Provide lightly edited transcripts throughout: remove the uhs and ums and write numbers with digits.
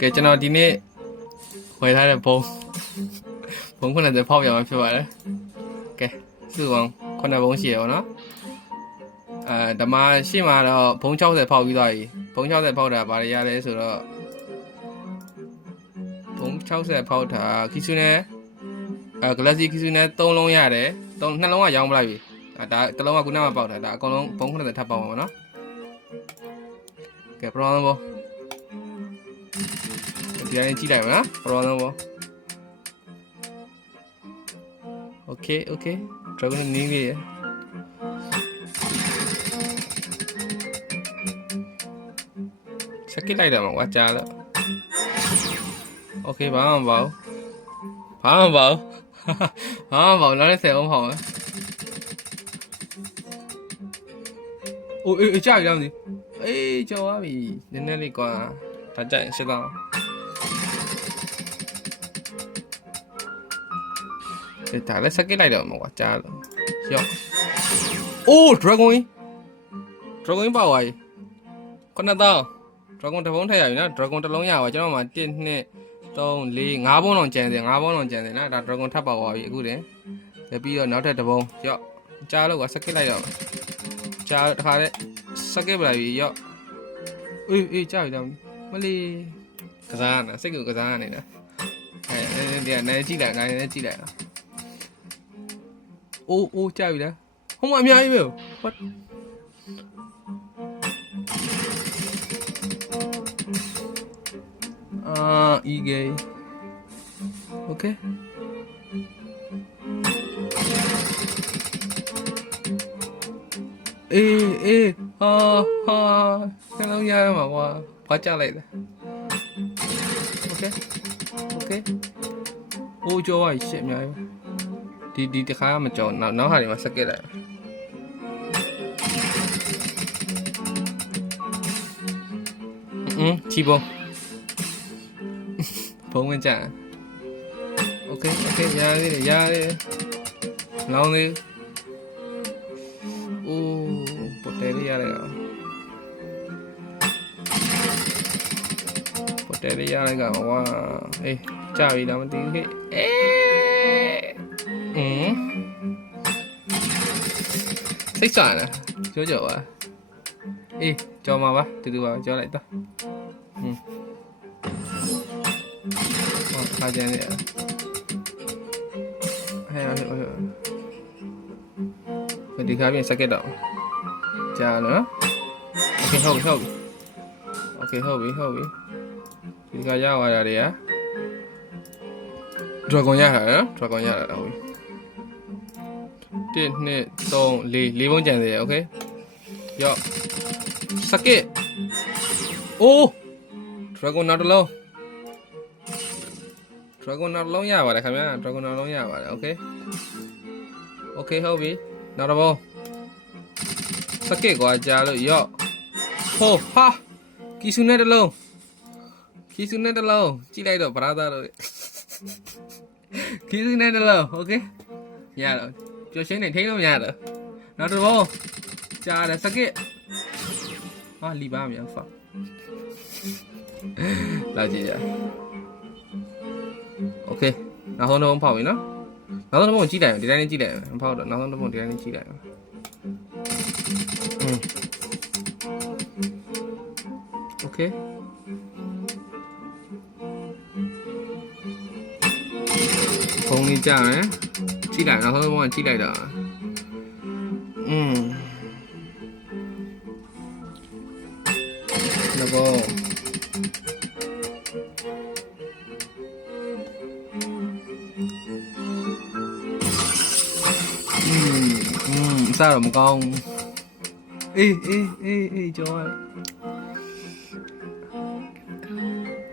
ကဲကျွန်တော်ဒီနေ့ဝယ်ထားတဲ့ဘုံ90ဖောက်ရမှာဖြစ်ပါတယ်ကဲစုအောင်9ဘုံရှိရပါတော့ဓမ္မရှိမှာတော့ဘုံ60ဖောက်ပြီးသွားပြီဘုံ60ဖောက်တာဗာရရလဲဆိုတော့ဘုံ60ဖောက်တာခီဆူနဲ့ဂလက်ဆီခီဆူနဲ့3လုံးရတယ်2လုံးကရောင်းပလိုက်ပြီဒါတစ်လုံးကခုနကပေါက်တာဒါအကုန်လုံးဘုံ90ထပ်ပေါက်ပါနော်ကဲပရောဘောဒီတိုင်းကြည့်လိုက်ပါနော်ပရောဘောโอเคdragon နင်းလေးချက်ကိလိုက်တယ်မှာကွာကြားလို့โอเคဘာမှမပေါ့နောက်လည်း10အောင်ပေါ့အိုးကြာပြီလားမသိအေးကြော်သွားပြီနည်းနည်းလေးကွာဒါကြိုက်ရှင်းတော့ဒါလည်းချက်ကိလိုက်တယ်မှာကွာကြားလို့ရော့အိုး dragon ပါသွားပြီ9000dragon တစ်ဘုံထည့်ရပြီနော် dragon တစ်လုံးရပါကျွန်တော်မှ1 2 3 4 5ဘုံတော့ကျန်တယ်5ဘုံတော့ကျန်တယ်နော်ဒါ dragon ထပ်ပေါက်သွားပြီအခုတင်ပြီးတော့နောက်ထပ်တစ်ဘုံရော့ကြားလို့ကစကစ်လိုက်တော့ကြားတခါတည်းစကစ်ပလိုက်ပြီရော့အေးကြားပြီတော့မလီကစားနေစိတ်ကစားနေနော်ဒီကနိုင်ကြည့်လိုက်အိုးကြားပြီလားဟိုမှာအများကြီးပဲ what e-gay okay အေးဟာဆင်းလုံးရရမှာကွာဘာကြလိုက်လဲ okay အိုးကြောရရှစ်အများကြီးဒီတခါမကြောနောက်ဟာတွေမှာစက်ကက်လိုက်ချီဘောဘုံဝင်ကြโอเคရတယ်လောင်းလေးအိုးပေါ်တယ်လေးရတယ်ကဝါအေးကြာပြီလားမသိဘူးဟဲ့စိတ်ဆာလားကြောပါအေးကြောမှာပါတူပါကြောလိုက်တော့ခါကြနေဟဲ့ဒီခါပြန်စကက်တော့ကြာနော်โอเคဟုတ်ပြီဒီခါရသွားရတယ် dragon ရတာနော် dragon ရတာဟုတ်ပြီ1 2 3 4ဘုံကြံသေးတယ်โอเคရော့စကက်အိုး dragon နောက်တစ်လုံးရပါတယ်ခင်ဗျာ dragon နောက်လုံးရပါတယ်โอเคဟုတ်ပြီနောက်တစ်ဘုံစကစ်ကွာကြားလို့ရော့ဟိုဟာကီဆူနဲ့တစ်လုံးကြည့်လိုက်တော့ brother တို့ကီဆူနဲ့တစ်လုံးโอเคရတော့ကြော်ရှင်းနေထိန်းလို့မရတော့နောက်တစ်ဘုံကြားတယ်စကစ်ဟာလီပါမြန်ဖာလာကြည့်ရโอเคနောက်ဆုံးတစ်ဘုံဖောက်ပြီနော်နောက်ဆုံးတစ်ဘုံကြည့်လိုက်ဒီတိုင်းလေးကြည့်လိုက်မဖောက်တော့နောက်ဆုံးတစ်ဘုံဒီတိုင်းလေးကြည့်လိုက်โอเคဘုံလေးကြာတယ်ကြည့်လိုက်နောက်ဆုံးတစ်ဘုံကကြည့်လိုက်တော့နောက်ဘုံစားတော့မကောင်းအေးကြောက်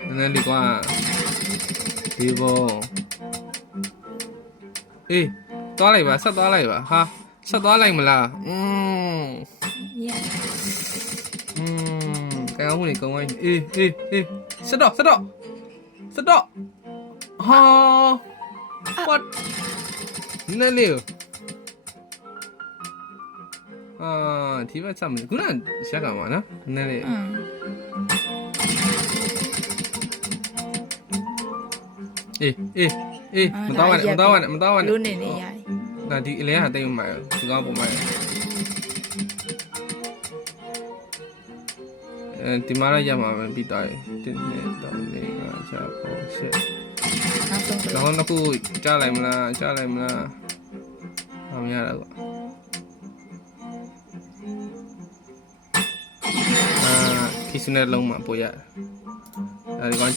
နည်းနည်းလေးကွာဒီဘောသွားလိုက်ပါဆက်သွားလိုက်ပါဟာဆက်သွားလိုက်မလားကောင်းဝင်ကောင်းဝင်အေးဆက်တော့ဟာwhat နည်းနည်းလေးဒီဘက်ဆက်မလို့ခုနရှက်ကမှာနော်နည်းနည်းလေး အေးမတော့နဲ့ လို့နေနေရ ဒါဒီအလဲဟာတိတ်မမှန်ဒီကောင်ပုံမှန်ဒီမှာရမှာပဲပြီးသွားပြီ1 2 3 4 5 6 7 နောက်ဆုံးတော့ခုကြားလိုက်မလားမရတော့ခီစနဲ့လုံးမှာပို့ရတယ်အဲဒီကောင်